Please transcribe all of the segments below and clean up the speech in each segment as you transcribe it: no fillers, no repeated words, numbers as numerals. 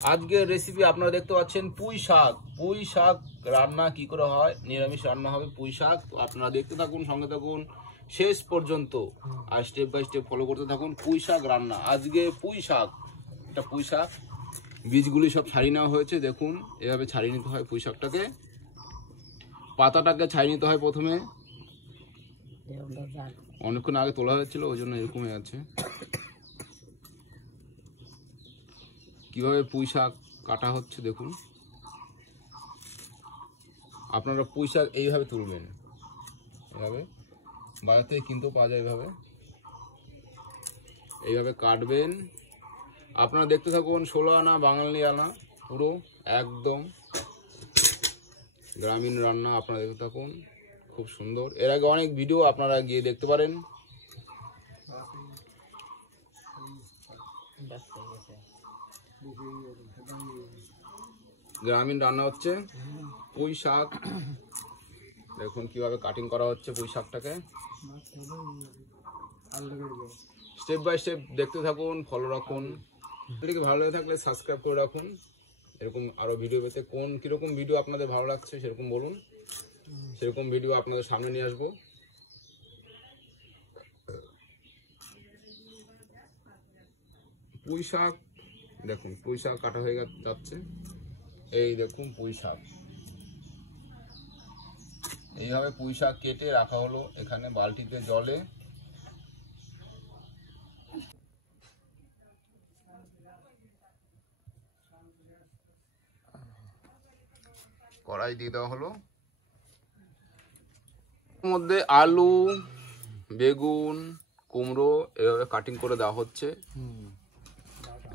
আজকের রেসিপি আপনারা দেখতে পাচ্ছেন পুঁই শাক। পুঁই শাক রান্না কি করে হয়, নিরামিষ রান্না হবে পুঁই শাক। তো আপনারা দেখতে থাকুন, সঙ্গে থাকুন শেষ পর্যন্ত, আর স্টেপ বাই স্টেপ ফলো করতে থাকুন। পুঁই শাক রান্না আজকে। পুঁই শাক, এটা পুঁই শাক, বীজগুলি সব ছাড়িয়ে নেওয়া হয়েছে। দেখুন এভাবে ছাড়িয়ে নিতে হয় পুঁই শাকটাকে। পাতাটাকে ছাড়িয়ে নিতে হয় প্রথমে, অনেকক্ষণ আগে তোলা হয়েছিল ওই জন্য এরকম হয়ে আছে। কিভাবে পুঁই শাক কাটা হচ্ছে দেখুন। আপনারা পুঁই শাক এইভাবে তুলবেন, এভাবে বাজার থেকে কিনতেও পাওয়া যায়। এইভাবে কাটবেন। আপনারা দেখতে থাকুন। 16 আনা বাঙালি আনা, পুরো একদম গ্রামীণ রান্না। আপনারা দেখতে থাকুন, খুব সুন্দর। এর আগে অনেক ভিডিও আপনারা গিয়ে দেখতে পারেন। গ্রামীণ রান্না হচ্ছে পুঁই শাক। দেখুন কিভাবে কাটিং করা হচ্ছে পুঁই শাকটাকে। স্টেপ বাই স্টেপ দেখতে থাকুন, ফলো রাখুন। ভিডিওটি ভালো লেগে থাকলে সাবস্ক্রাইব করে রাখুন। এরকম আরো ভিডিও পেতে কোন কিরকম ভিডিও আপনাদের ভালো লাগছে সেরকম বলুন, সেরকম ভিডিও আপনাদের সামনে নিয়ে আসবো। পুঁই শাক দেখুন, পুঁই শাক কাটা হয়ে যাচ্ছে। এই দেখুন পুঁই শাক, এইভাবে পুঁই শাক কেটে রাখা হলো এখানে বালতিতে জলে। কড়াই দিয়ে দেওয়া হলো, মধ্যে আলু, বেগুন, কুমড়ো এভাবে কাটিং করে দেওয়া হচ্ছে।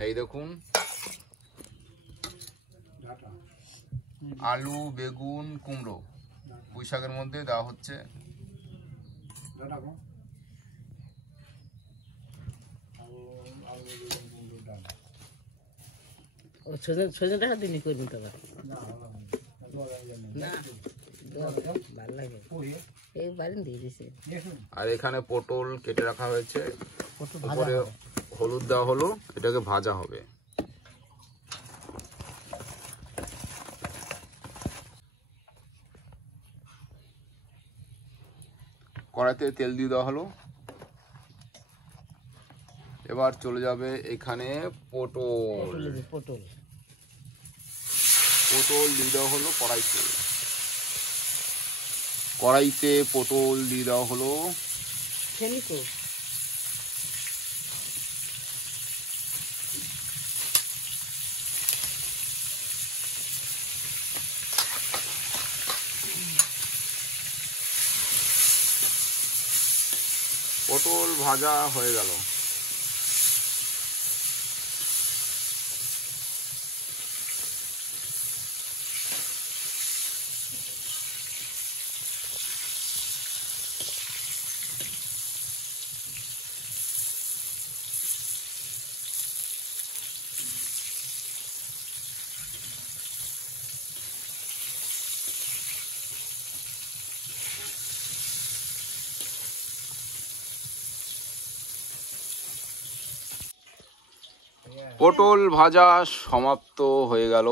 এই দেখুন আলু, বেগুন, কুমড়ো পুঁই শাকের মধ্যে দেওয়া হচ্ছে। আর এখানে পটল কেটে রাখা হয়েছে, উপরে হলুদ দেওয়া হলো, এটাকে ভাজা হবে। কড়াইতে তেল দিয়ে দেওয়া হলো। এবার চলে যাবে এখানে পটল দিয়ে দেওয়া হলো কড়াইতে পটল দিয়ে দেওয়া হলো। পটল ভাজা হয়ে গেল। পটল ভাজা সমাপ্ত হয়ে গেল।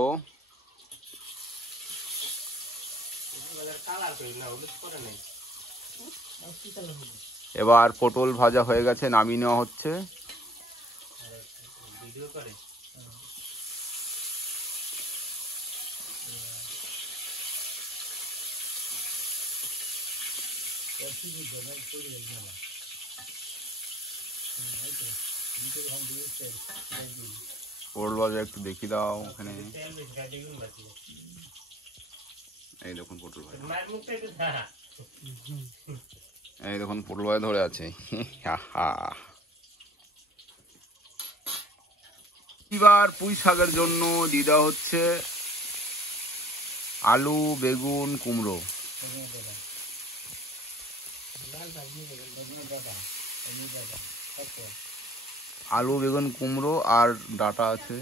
এবার পটল ভাজা হয়ে গেছে, নামিয়ে নেওয়া হচ্ছে। পটল ভাজা একটু দেখি দাও ওখানে। এই দেখুন পটল ভাজা, এই দেখুন পটল ভাজা ধরে আছে। এবার পুঁই শাকের জন্য দিয়ে দেওয়া হচ্ছে আলু, বেগুন, কুমড়ো। আলু, বেগুন, কুমড়ো আর ডাটা আছে।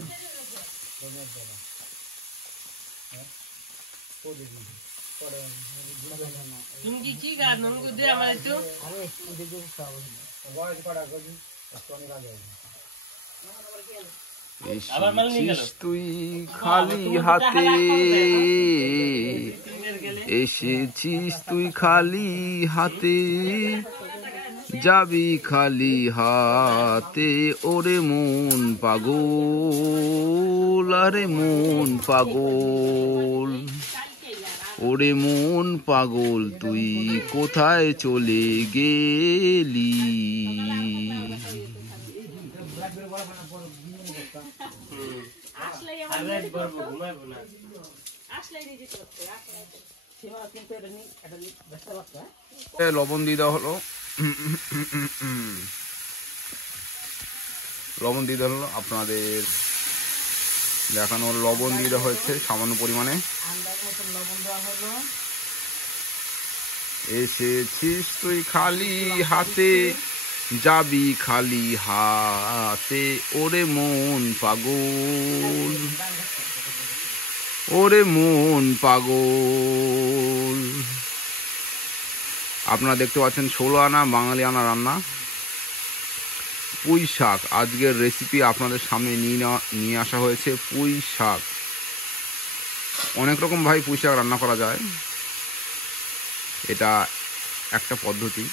এসেছিস তুই খালি হাতে, এসেছিস তুই খালি হাতে, যাবি খালি হাতে। ওরে মন পাগল, আরে মন পাগল, ওরে মন পাগল, তুই কোথায় চলে গেলি? লবণ দিয়ে দেওয়া হলো, লবণ দিয়ে দেওয়া হলো, আপনাদের দেখানোর লবণ দিয়ে দেওয়া হয়েছে সামান্য পরিমাণে। এসেছিস তুই খালি হাতে, যাবি খালি হাতে, ওরে মন পাগল, ওরে মন পাগল। আপনারা দেখতে পাচ্ছেন 16 আনা বাঙালি আনা রান্না পুঁই শাক। আজকের রেসিপি আপনাদের সামনে নিয়ে আসা হয়েছে পুঁই শাক। অনেক রকম ভাই পুঁই শাক রান্না করা যায়, এটা একটা পদ্ধতি।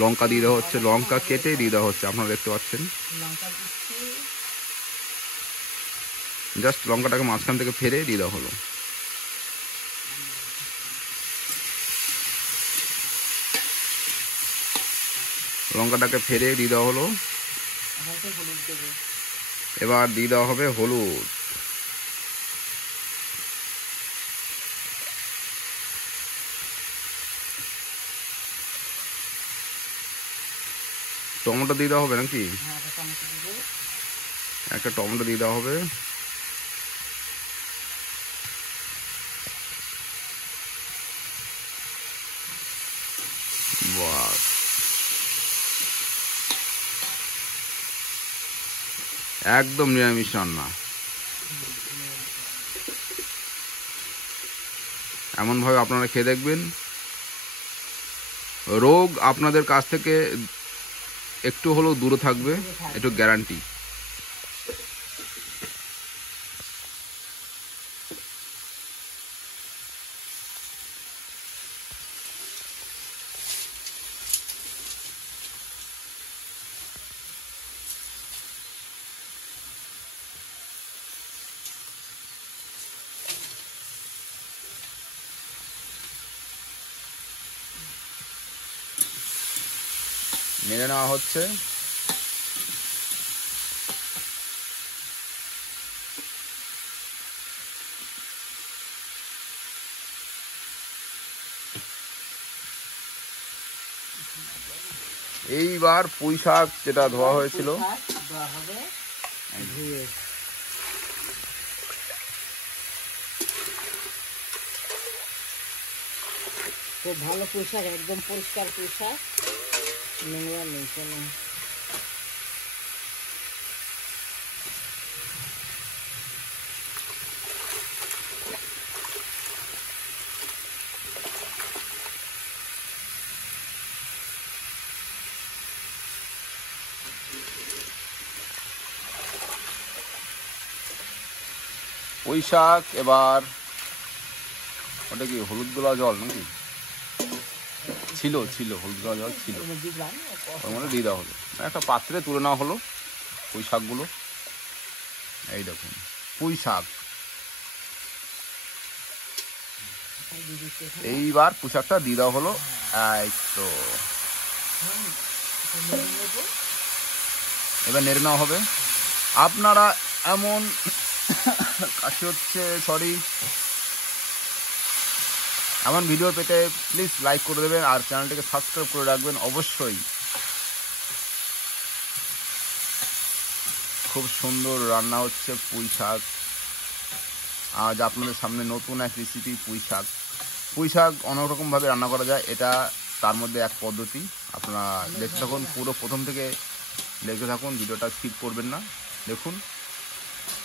লঙ্কা দিয়ে দেওয়া হচ্ছে, লঙ্কা কেটে দিয়ে দেওয়া হচ্ছে, আপনারা দেখতে পাচ্ছেন। জাস্ট লঙ্কাটাকে মাঝখান থেকে ফেরে দিয়ে দেওয়া হলো। লঙ্কাটাকে ফেরে দিয়ে দেওয়া হলো। এবার দিয়ে দেওয়া হবে হলুদ, টমেটো দিয়ে দেওয়া হবে নাকি? একটা টমেটো দিয়ে দেওয়া হবে। বাস, একদম নিরামিষ রান্না। এমনভাবে আপনারা খেয়ে দেখবেন, রোগ আপনাদের কাছ থেকে একটু হলেও দূরে থাকবে, একটু গ্যারান্টি। নেড়ে নেওয়া হচ্ছে। এইবার পুঁই শাক যেটা ধোয়া হয়েছিল খুব ভালো পুঁই শাক, একদম পরিষ্কার পুঁই শাক, নোংরা নেই কোনো। পুঁই শাক এবার ওটা কি হলুদ গোলা জল নাকি ছিল? ছিল হলুদ গোলা জল ছিল, ওর মধ্যে দিয়ে দেওয়া হলো। একটা পাত্রে তুলে নেওয়া হলো পুঁই শাকগুলো। এই দেখুন পুঁই শাক। এইবার পুঁই শাকটা দিয়ে দেওয়া হলো। এই তো এবার নেড়ে নেওয়া হবে। আপনারা এমন কাশি হচ্ছে, সরি, এমন ভিডিও পেতে প্লিজ লাইক করে দেবেন আর চ্যানেলটিকে সাবস্ক্রাইব করে রাখবেন অবশ্যই। খুব সুন্দর রান্না হচ্ছে পুঁই শাক। আজ আপনাদের সামনে নতুন এক রেসিপি পুঁই শাক। পুঁই শাক অনেক রকমভাবে রান্না করা যায়, এটা তার মধ্যে এক পদ্ধতি। আপনারা দেখতে থাকুন, পুরো প্রথম থেকে দেখতে থাকুন, ভিডিওটা স্কিপ করবেন না, দেখুন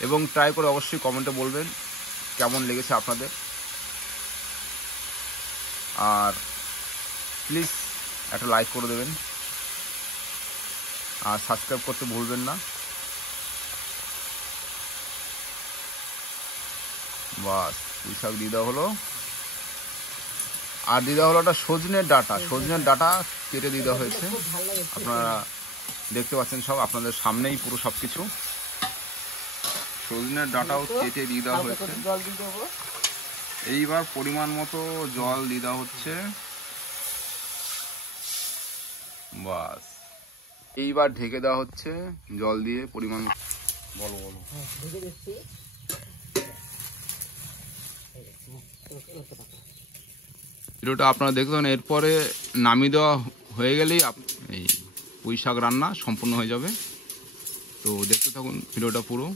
এবং ট্রাই করে অবশ্যই কমেন্টে বলবেন কেমন লেগেছে আপনাদের। আর প্লিজ একটা লাইক করে দেবেন আর সাবস্ক্রাইব করতে ভুলবেন না। বাস পুঁই শাক দিয়ে দেওয়া হলো। আর দিয়ে দেওয়া হলো একটা সজনের ডাঁটা, সজনের ডাঁটা কেটে দিয়ে দেওয়া হয়েছে। খুব ভালো লাগে। আপনারা দেখতে পাচ্ছেন সব আপনাদের সামনেই পুরো সব কিছু। সজনের ডাঁটাও কেটে দিয়ে দেওয়া হয়েছে। জল দিয়ে দেবো। এইবার পরিমাণ মতো জল দিয়ে দেওয়া হচ্ছে। বাস এইবার ঢেকে দেওয়া হচ্ছে জল দিয়ে পরিমাণ। বলো বলো। ঢেকে দিচ্ছি। ভিডিওটা আপনারা দেখতে পাবেন। এরপরে নামিয়ে দেওয়া হয়ে গেলেই এই পুঁই শাক রান্না সম্পূর্ণ হয়ে যাবে। তো দেখতে থাকুন ভিডিওটা পুরো।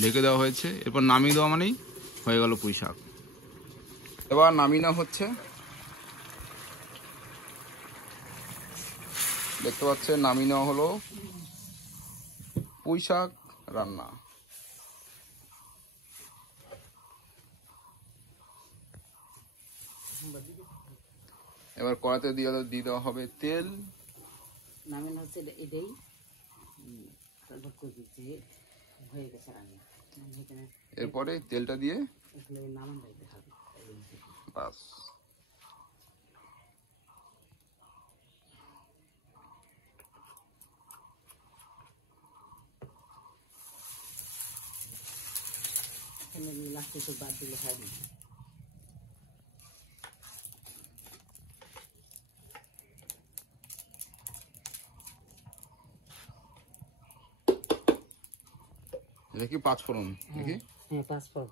ঢেকে দেওয়া হয়েছে, এরপর নামিয়ে দেওয়া মানেই হয়ে গেল পুঁই শাক। এবার নামিয়ে নেওয়া হচ্ছে। দেখতে পাচ্ছেন নামিয়ে নেওয়া হলো পুঁই শাক রান্না। এবার কড়াতে দিয়ে দেওয়া হবে তেল। নামেন হচ্ছে এটাই হয়ে গেছে রান্না। এরপরে তেলটা দিয়ে নামান দিতে হবে। বাস লাস্টে তো বাদ দিলে হয় না। এটা কি পাঁচফোড়ন নাকি? হ্যাঁ, পাঁচফোড়ন।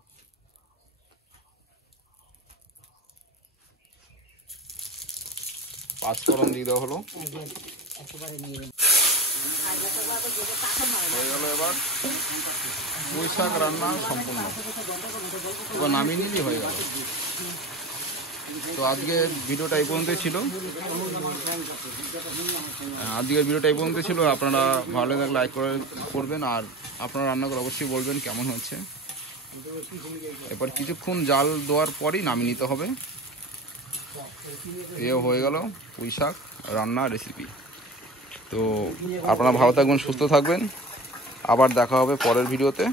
পাঁচফোড়ন দিয়ে দেওয়া হলো। একেবারে নিয়ে হয়ে গেল এবার পুঁই শাক রান্না সম্পূর্ণ। এবার নামিয়ে নিলেই হয়ে গেল। তো আজকের ভিডিওটা এই পর্যন্তই ছিল। আপনারা ভালো লাগলে লাইক করবেন, আর আপনারা রান্না করে অবশ্যই বলবেন কেমন হচ্ছে। এরপর কিছুক্ষণ জাল দেওয়ার পরই নামিয়ে নিতে হবে। এ হয়ে গেল পুঁই শাক রান্না রেসিপি। তো আপনারা ভালো থাকবেন, সুস্থ থাকবেন। আবার দেখা হবে পরের ভিডিওতে।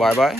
Bye bye.